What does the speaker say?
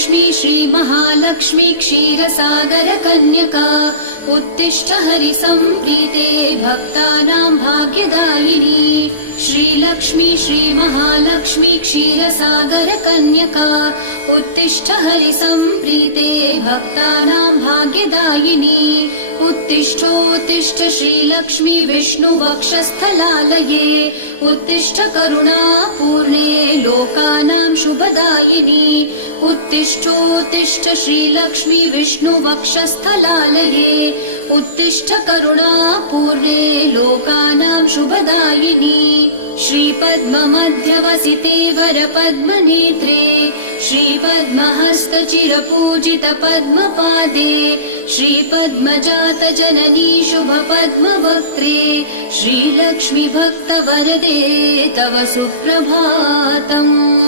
श्रीलक्ष्मी श्रीमहालक्ष्मी क्षीरसागर कन्यका उत्तिष्ठ हरिसम्प्रीते भक्तानां भाग्यदायिनी। श्रीलक्ष्मी श्रीमहालक्ष्मी क्षीरसागर कन्यका उत्तिष्ठ हरिसम्प्रीते भक्तानां भाग्यदायिनी। उत्तिष्ठोत्तिष्ठ श्रीलक्ष्मी विष्णुवक्षस्थलालये उत्तिष्ठ करुणापूर्णे लोकानां शुभदायिनी। उत्तिष्ठोत्तिष्ठ श्रीलक्ष्मी विष्णुवक्षस्थलालये उत्तिष्ठ करुणापूर्णे लोकानां शुभदायिनी। श्रीपद्ममध्यवसिते वरपद्मनेत्रे श्रीपद्महस्तचिरपूजित पद्मपादे श्रीपद्मजात जननी शुभपद्मवक्त्रे श्रीलक्ष्मी भक्तवरदे तव सुप्रभातम्।